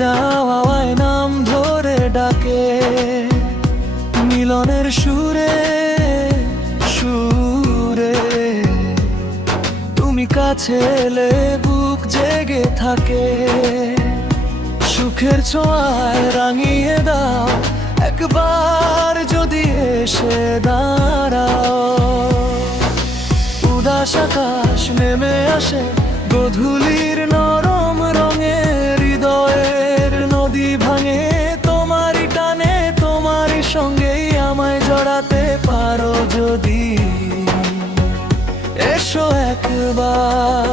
যাওয়ায় নাম ধরে ডাকে, মিলনের সুরে সুরে তুমি কাছে এলে বুক জেগে থাকে। সুখের ছোঁয়ায় রাঙিয়ে দাও একবার যদি এসে দাঁড়াও। উদাস আকাশ নেমে আসে গধূলির নরম রঙে, হৃদয়ের নদী ভাঙে তোমারই টানে, তোমারই সঙ্গেই আমায় জড়াতে পারো যদি এসো একবার।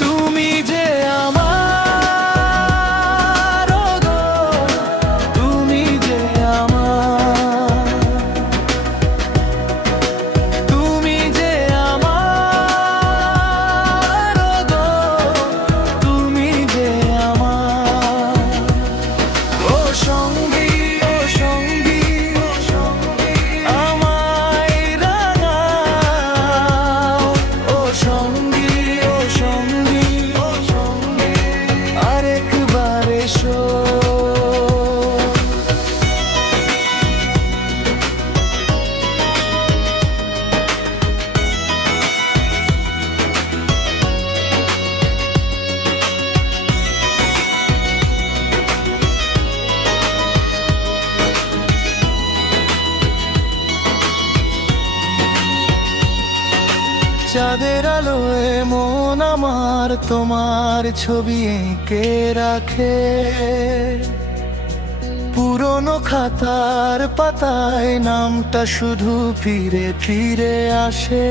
তুমি যে আমার গো, তুমি যে আমার, তুমি যে আমার গো, তুমি যে আমার। ও সঙ্গী ও সঙ্গী আমায় রাঙাও, ও সঙ্গী ও সঙ্গী আরেকবার এসো। চাঁদের আলোয় মন আমার তোমার ছবি এঁকে রাখে, পুরনো খাতার পাতায় নামটা শুধু ফিরে ফিরে আসে।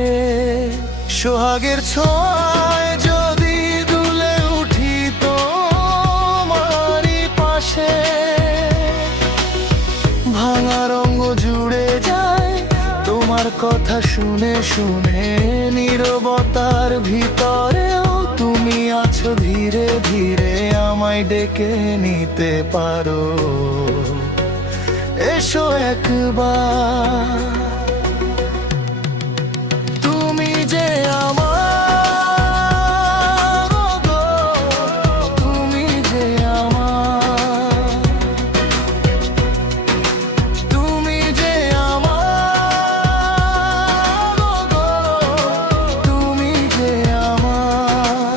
সোহাগের ছোঁয়ায় যদি দুলে উঠি তোমারই পাশে, ভাঙা রঙ জুড়ে যায় তোমার কথা শুনে শুনে। নীরবতার ভিতরেও তুমি আছো ধীরে ধীরে, আমায় ডেকে নিতে পারো এসো একবার। তুমি যে আমার গো, তুমি যে আমার, তুমি যে আমার গো, তুমি যে আমার।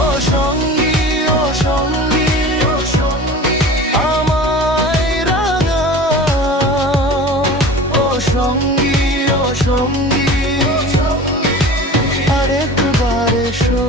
ও সঙ্গী ও সঙ্গী আমায় রাঙাও, ও সঙ্গী ও সঙ্গী আরেকবার এসো।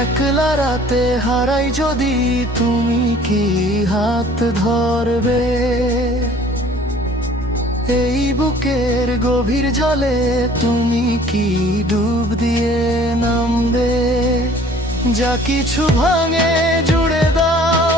একলা রাতে হারাই যদি তুমি কি হাত ধরবে, এই বুকের গভীর জলে তুমি কি ডুব দিয়ে নামবে। যা কিছু ভাঙে জুড়ে দাও